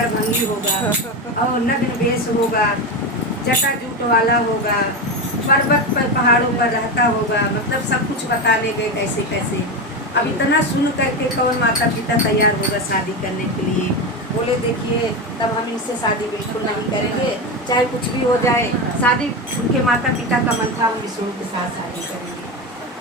अड़भंगी होगा और नग्न वेश होगा, जटा जूट वाला होगा, पर्वत पर पहाड़ों पर रहता होगा, मतलब सब कुछ बताने गए कैसे कैसे। अब इतना सुन करके कौन माता पिता तैयार होगा शादी करने के लिए। बोले देखिए तब हम इनसे शादी बिल्कुल नहीं करेंगे, चाहे कुछ भी हो जाए। शादी उनके माता पिता का मन था हम विष्णु के साथ शादी करेंगे।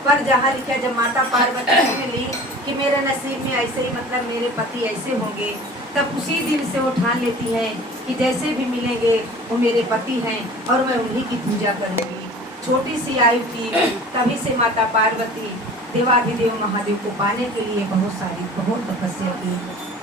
पर जहाँ लिखा जब माता पार्वती ने ली कि मेरे नसीब में ऐसे ही मतलब मेरे पति ऐसे होंगे, तब उसी दिन से वो ठान लेती है कि जैसे भी मिलेंगे वो मेरे पति हैं और मैं उन्हीं की पूजा करूँगी। छोटी सी आयु थी, तभी से माता पार्वती देवाधिदेव महादेव को पाने के लिए बहुत तपस्या की,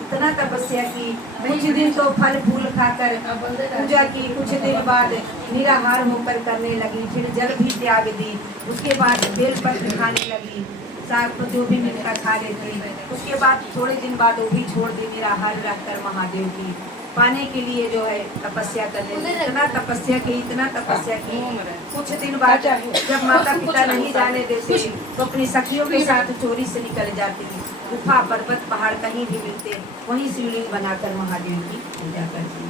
इतना तपस्या की। कुछ दिन तो फल फूल खाकर पूजा की, कुछ दिन बाद निराहार होकर करने लगी, फिर जल भी त्याग दी, उसके बाद बेलपत्र खाने लगी, साग जो भी मिलता खा लेती। उसके बाद थोड़े दिन बाद वो भी छोड़ दी, निराहार रहकर महादेव की पाने के लिए जो है तपस्या करने लगी। इतना तपस्या की कुछ दिन बाद जब माता पिता नहीं जाने देते तो अपनी सखियों के साथ चोरी से निकल जाती। गुफा पर्वत पहाड़ कहीं भी मिलते वहीं शिवलिंग बनाकर महादेव की पूजा करती।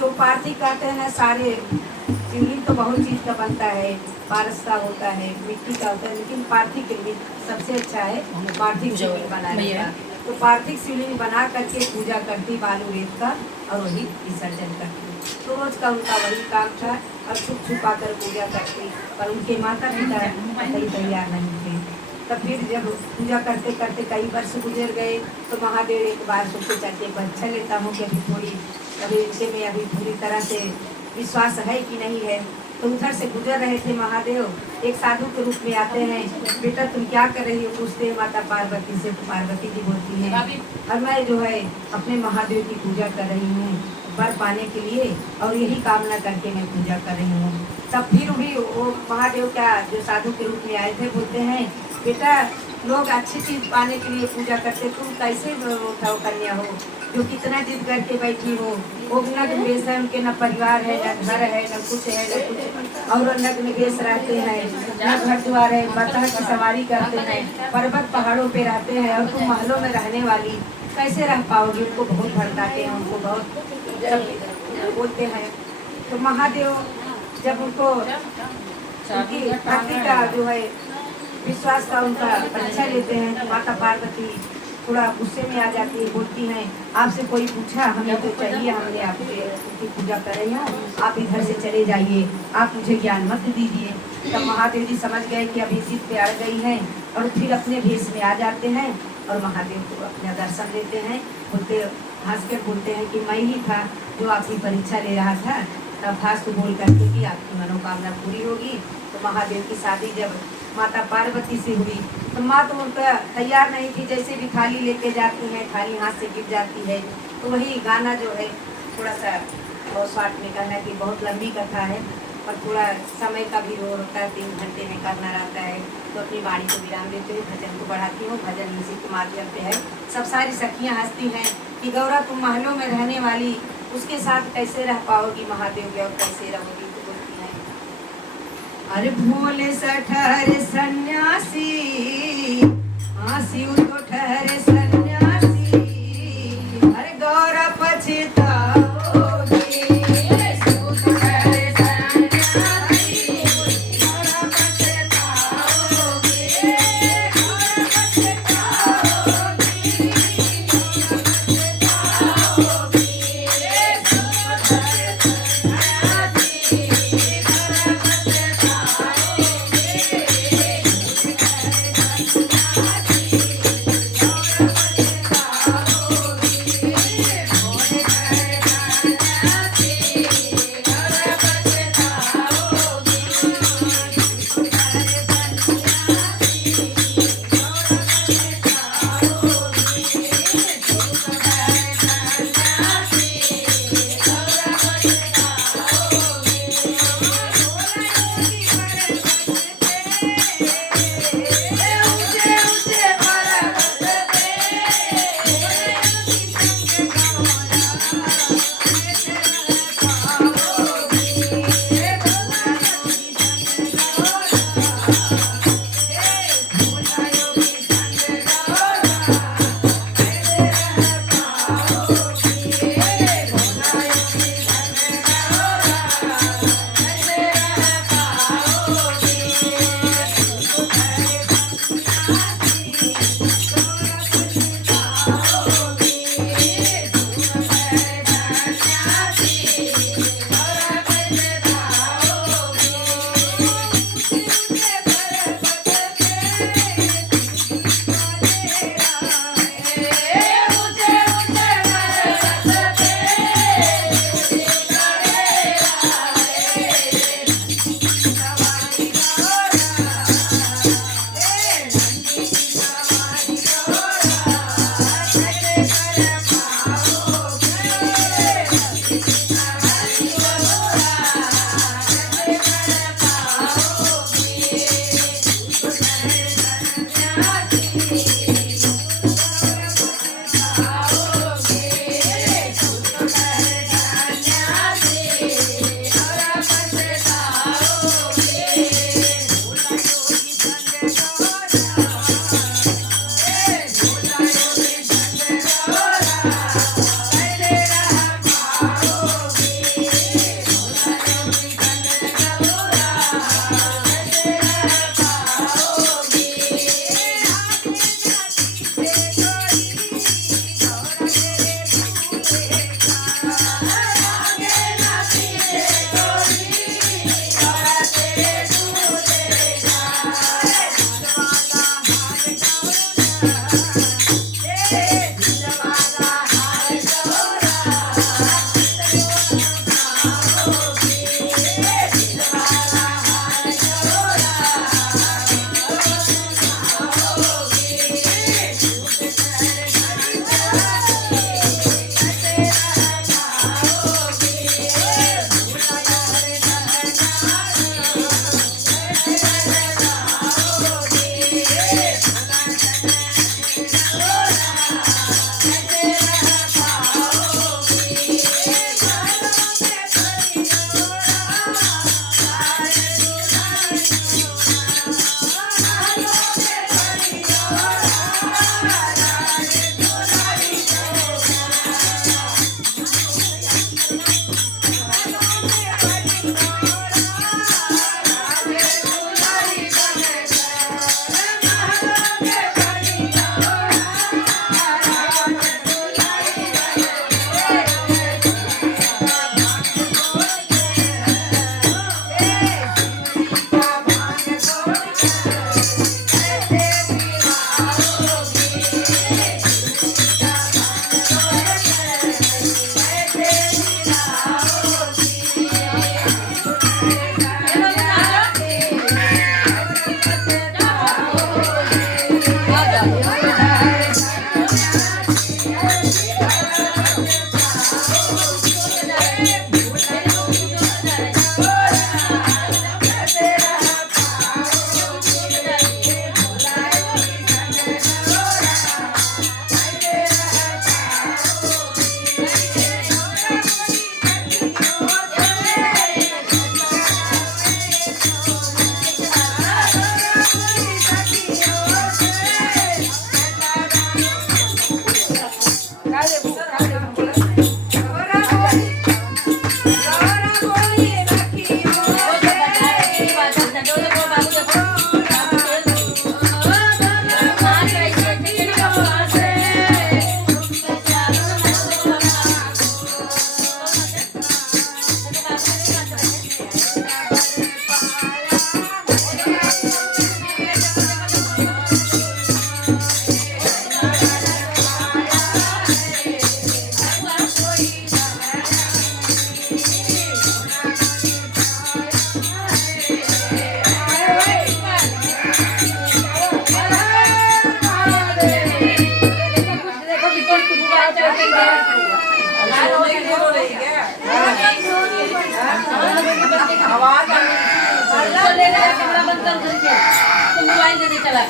तो पार्थी कहते हैं सारे शिवलिंग तो बहुत चीज़ का बनता है, पारस का होता है, मिट्टी का होता है, लेकिन पार्थिव शिवलिंग सबसे अच्छा है पार्थिव शिवलिंग बनाने का। तो पार्थिव शिवलिंग बना करके पूजा करती बालू रेत का और वही विसर्जन करती। तो रोज का उनका वही काम था और छुप छुपा कर पूजा करती, पर उनके माता पिता कहीं तैयार नहीं थे। तब फिर जब पूजा करते करते कई वर्ष गुजर गए तो महादेव एक बार सोचे चलते पर अच्छा लेता हूँ कि अभी इनसे में अभी पूरी तरह से विश्वास है कि नहीं है। तो उधर से गुजर रहे थे महादेव, एक साधु के रूप में आते हैं। बेटा तुम क्या कर रही हो, पूछते हैं माता पार्वती से। तो पार्वती जी बोलती है और मैं जो है अपने महादेव की पूजा कर रही हूँ वर पाने के लिए, और यही कामना करके मैं पूजा कर रही हूँ। तब फिर भी वो महादेव का जो साधु के रूप में आए थे बोलते हैं बेटा लोग अच्छी चीज पाने के लिए पूजा करते, तुम कैसे उठाओ कन्या हो जो कितना जिद करके बैठी हो। वो नग्न वेश है, उनके न परिवार है, न घर है, न कुछ है, न कुछ, और नग्न वेश रहते हैं, न घर द्वार है, बतख की सवारी करते हैं, पर्वत पहाड़ों पे रहते हैं, और तुम महलों में रहने वाली कैसे रह पाओगे। उनको बहुत भड़काते हैं, उनको बहुत बोलते हैं। तो महादेव जब उनको उनकी भक्ति का जो है विश्वास का उनका परीक्षा लेते हैं तो माता पार्वती थोड़ा गुस्से में आ जाती है, बोलती हैं आपसे कोई पूछा, हमें तो चाहिए, हमने आपसे उनकी पूजा कर रही हैं, आप इधर से चले जाइए, आप मुझे ज्ञान मत दीजिए। तब महादेव जी समझ गए कि अभी जिद पे अड़ गई हैं और फिर अपने भेष में आ जाते हैं और महादेव को अपना दर्शन देते हैं। बोलते हंस कर बोलते हैं कि मैं ही था जो आपकी परीक्षा ले रहा था। तब फास्ट बोल करके कि आपकी मनोकामना पूरी होगी। तो महादेव की शादी जब माता पार्वती से हुई तो माँ तो उनका तैयार नहीं थी, जैसे भी थाली लेके जाती हैं थाली हाथ से गिर जाती है। तो वही गाना जो है थोड़ा सा बहुत शॉर्ट में कहना कि बहुत लंबी कथा है और थोड़ा समय का भी वो होता है, 3 घंटे में करना रहता है। तो अपनी वाणी को विराम देते हुए भजन को बढ़ाती हूँ। भजन इसी के माध्यम से है। सब सारी सखियाँ हंसती हैं कि गौरा तुम महलों में रहने वाली, उसके साथ कैसे रह पाओगी महादेव के, और कैसे रहोगी। अरे भोले सा ठहरे सन्यासी, हाँ शिव तो ठहरे सन्यासी, अरे गौरा पछताओगे, शिव तो ठहरे सन्यासी, गौरा पछताओगे, गौरा पछताओगे, आवाज कैमरा बंद कर करके तुम मोबाइल दे दे चला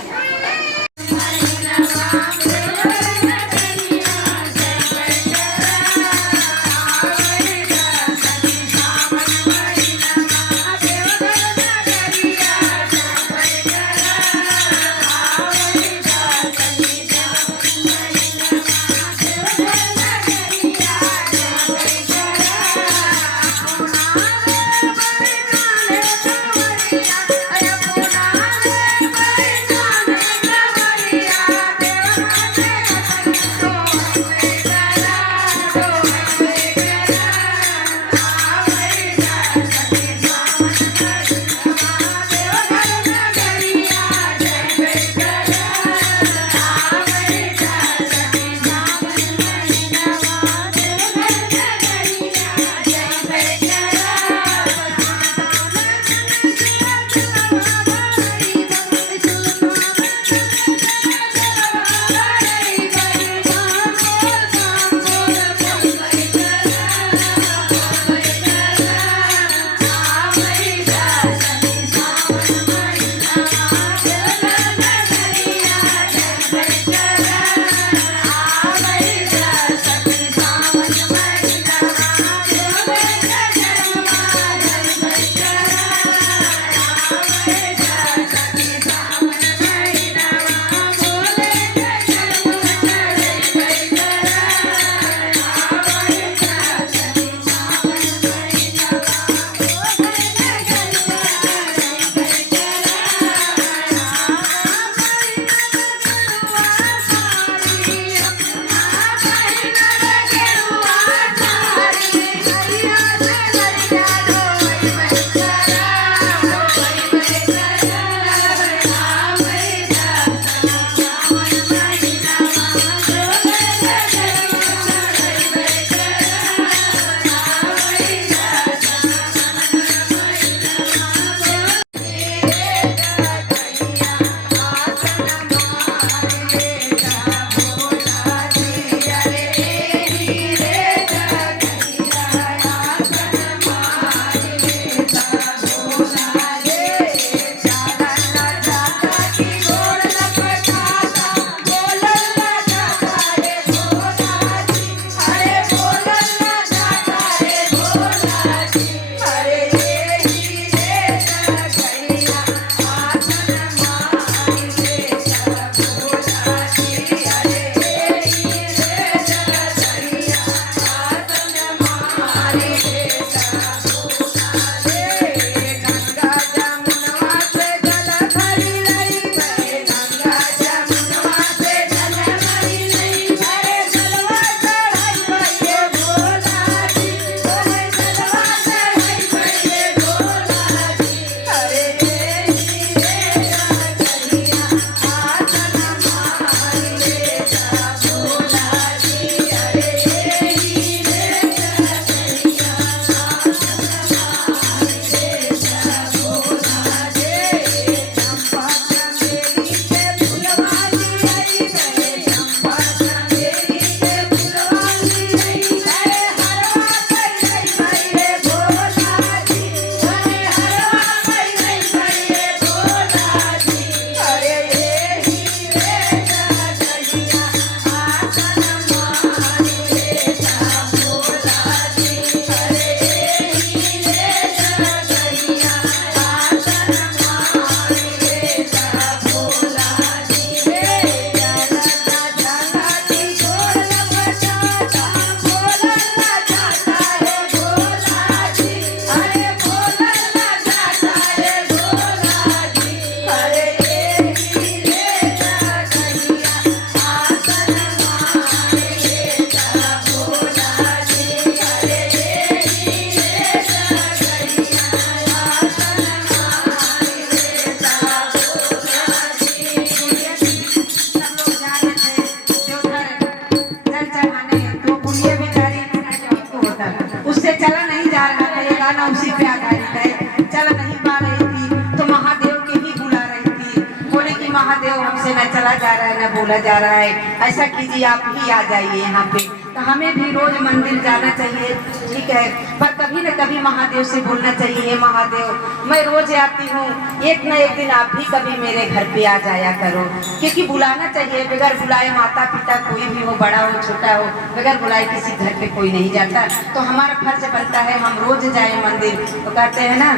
के महादेव हमसे न चला जा रहा है न बोला जा रहा है, ऐसा कीजिए आप ही आ जाइए यहाँ पे। तो हमें भी रोज मंदिर जाना चाहिए, ठीक है, पर कभी न कभी महादेव से बोलना चाहिए, हे महादेव मैं रोज आती हूँ, एक न एक दिन आप भी कभी मेरे घर पे आ जाया करो, क्योंकि बुलाना चाहिए। बगैर बुलाए माता पिता कोई भी हो, बड़ा हो छोटा हो, बगैर बुलाए किसी घर पे कोई नहीं जाता। तो हमारा फर्ज बनता है हम रोज जाए मंदिर। तो कहते हैं ना,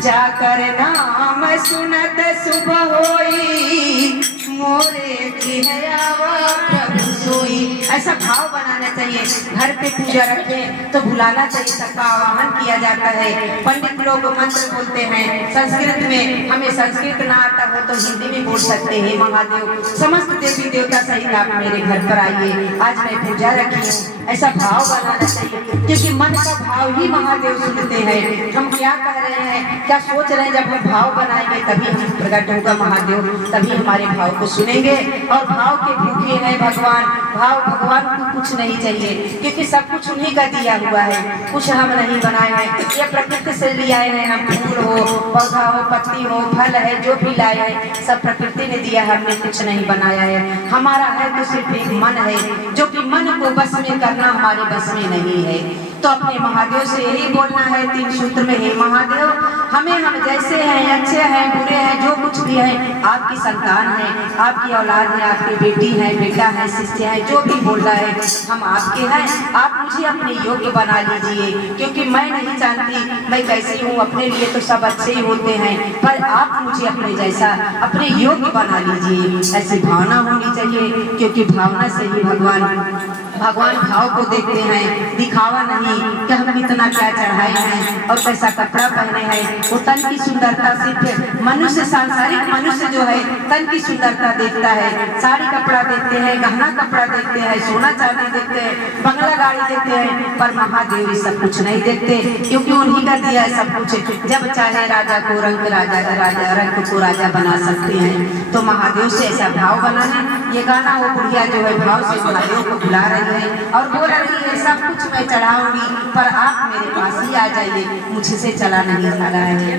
जाकर नाम सुनत सुबह होई, मोरे गृहयावा प्रभु सोई। ऐसा भाव बनाना चाहिए। घर पे पूजा रखें तो बुलाना चाहिए, सबका आवाहन किया जाता है। पंडित लोग मंत्र बोलते हैं संस्कृत में, हमें संस्कृत ना आता हो तो हिंदी में बोल सकते हैं, महादेव समस्त देवी देवता सहित आप मेरे घर पर आइए, आज मैं पूजा रखी हूँ। ऐसा भाव बनाना चाहिए, क्योंकि मन का भाव ही महादेव सुनते हैं। हम क्या कह रहे हैं, क्या सोच रहे हैं, जब हम भाव बनाएंगे तभी हम प्रकट होगा महादेव, तभी हमारे भाव को सुनेंगे। और भाव के भूखे हैं भगवान, भाव भगवान को कुछ नहीं चाहिए, क्योंकि सब कुछ उन्हीं का दिया हुआ है, कुछ हम नहीं बनाए हैं। ये प्रकृति से ले आए हैं, हम फूल हो, पौधा हो, पत्ती हो, फल है, जो भी लाए हैं सब प्रकृति ने दिया, हमने कुछ नहीं बनाया है। हमारा है तो सिर्फ एक मन है, जो कि मन को बस में करना हमारे बस में नहीं है। तो अपने महादेव से यही बोलना है 3 सूत्र में, हे महादेव हमें, हम जैसे हैं, अच्छे हैं, बुरे हैं, जो कुछ भी है आपकी संतान है, आपकी औलाद है, आपकी बेटी है, बेटा है, शिष्य है, जो भी बोल रहा है हम आपके हैं। आप मुझे अपने योग्य बना लीजिए, क्योंकि मैं नहीं जानती मैं कैसी हूँ, अपने लिए तो सब अच्छे ही होते हैं, पर आप मुझे अपने जैसा, अपने योग्य बना लीजिए। ऐसी भावना होनी चाहिए, क्योंकि भावना से ही भगवान भाव को देखते हैं, दिखावा नहीं कि हम कितना क्या चढ़ाए हैं और कैसा कपड़ा पहने हैं। वो तन की सुंदरता सिर्फ मनुष्य, सांसारिक मनुष्य जो है तन की सुंदरता देखता है, साड़ी कपड़ा देखते हैं, गहना कपड़ा देखते हैं, सोना चांदी देखते हैं, बंगला गाड़ी देखते हैं, पर महादेव सब कुछ नहीं देखते, क्योंकि उन्हीं का दिया है सब कुछ। जब चाहे राजा को रंग रंग को राजा बना सकते हैं। तो महादेव से ऐसा भाव बनाना। ये गाना वो बुढ़िया जो है भाव से महादेव को बुला रही है और बोल रही है सब कुछ मैं चढ़ाऊंगी, पर आप मेरे पास ही आ जाइए, मुझसे चला नहीं जा रहा है।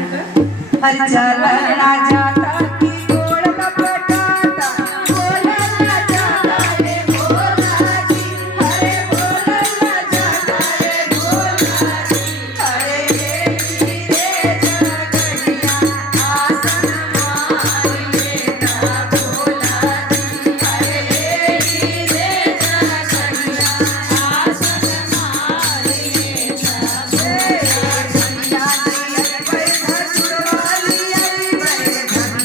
हर चलना जाता की गोड़ लपटाता, बोलना जाता है भोला जी, हरे बोलना जाता है भोला जी, हरे धीरे जगड़िया आसन मार लेता भोला जी, हरे धीरे जगड़िया आसन मार लेता भोला जी।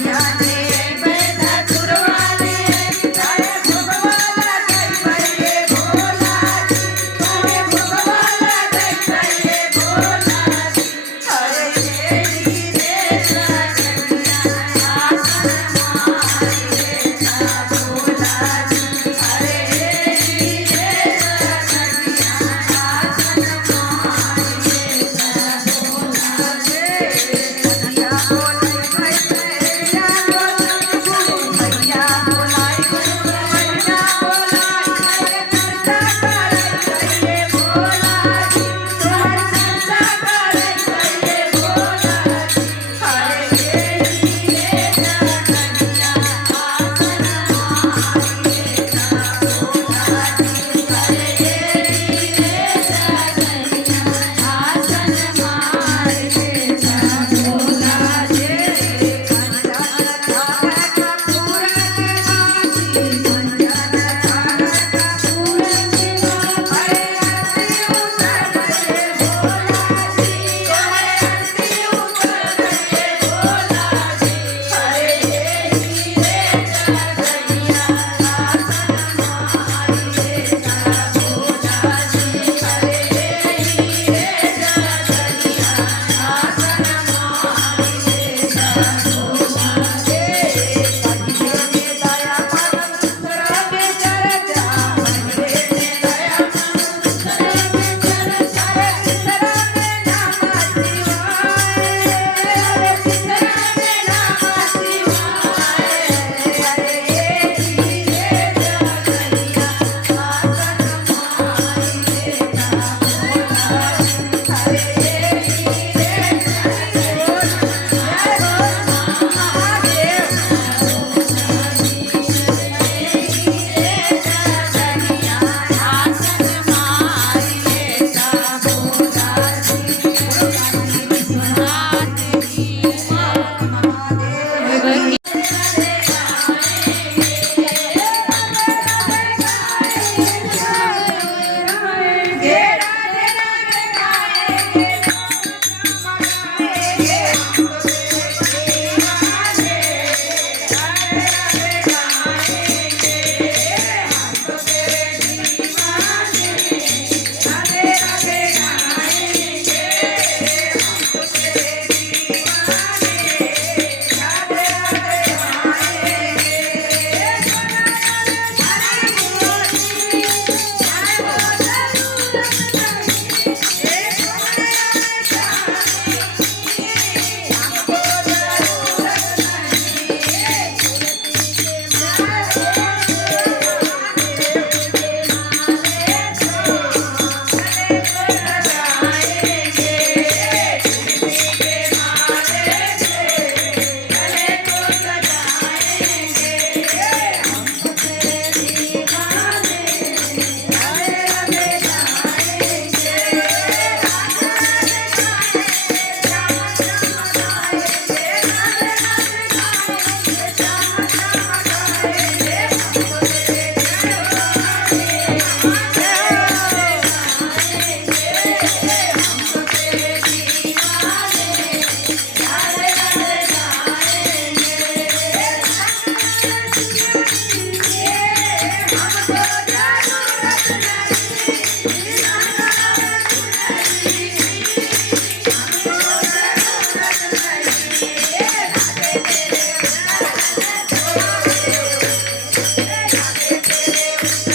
Thank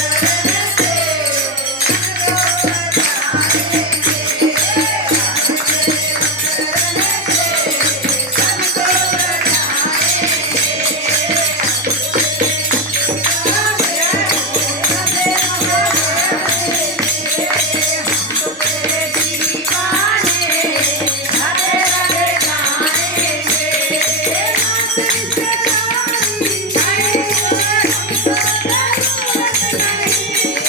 you.